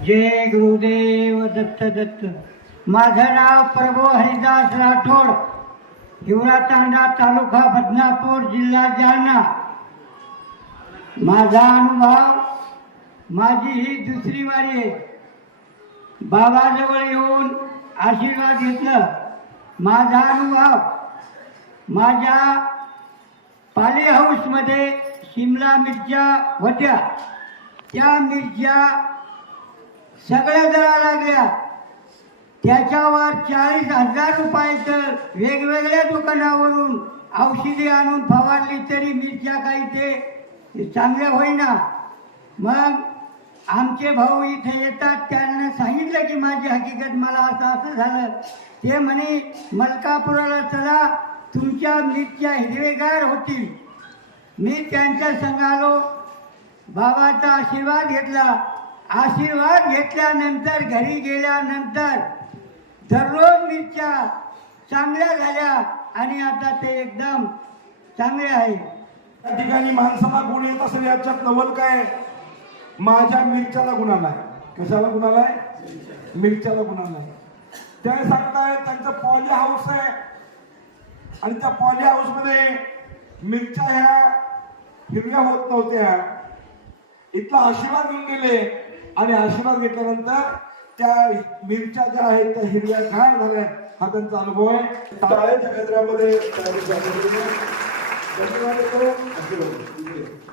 जय गुरुदेव दत्त दत्त। माझं नाव प्रभू हरिदास राठोड, हिवरातांडा तालुका बदनापूर जिल्हा जालना। माझा अनुभव, माझी ही दुसरी वारी आहे। बाबाजवळ येऊन आशीर्वाद घेतलं। माझा अनुभव, माझ्या पाली हाऊसमध्ये शिमला मिरच्या होत्या, त्या मिरच्या सगळ्या जळा लागल्या। त्याच्यावर 40,000 रुपयाचं वेगवेगळ्या दुकानावरून औषधी आणून फवारली तरी मिरच्या काही ते चांगल्या होईना। मग आमचे भाऊ इथे येतात, त्यांना सांगितलं की माझी हकीकत, मला असं झालं। ते म्हणे मलकापुराला चला, तुमच्या मिरच्या हिरवेगार होतील। मी त्यांच्या संग आलो, बाबाचा आशीर्वाद घेतला। आशीर्वाद घेतल्यानंतर घरी गेल्यानंतर दररोज मिरच्या चांगल्या झाल्या आणि आता ते एकदम चांगले आहे। त्या ठिकाणी माणसाला गुण येत असेल याच्यात नवल काय? माझ्या मिरच्याला गुण आलाय। कशाला गुण आलाय? मिरच्याला गुण आलाय। ते सांगताय त्यांचं पॉली हाऊस आहे आणि त्या पॉली हाऊस मध्ये मिरच्या ह्या हिरव्या होत नव्हत्या। इथला आशीर्वाद घेऊन गेले आणि आशीर्वाद घेतल्यानंतर त्या मिरच्या ज्या आहेत त्या हिरव्या गार झाल्या। हा त्यांचा अनुभव आहे। टाळ्याच्या गजरामध्ये धन्यवाद देतो।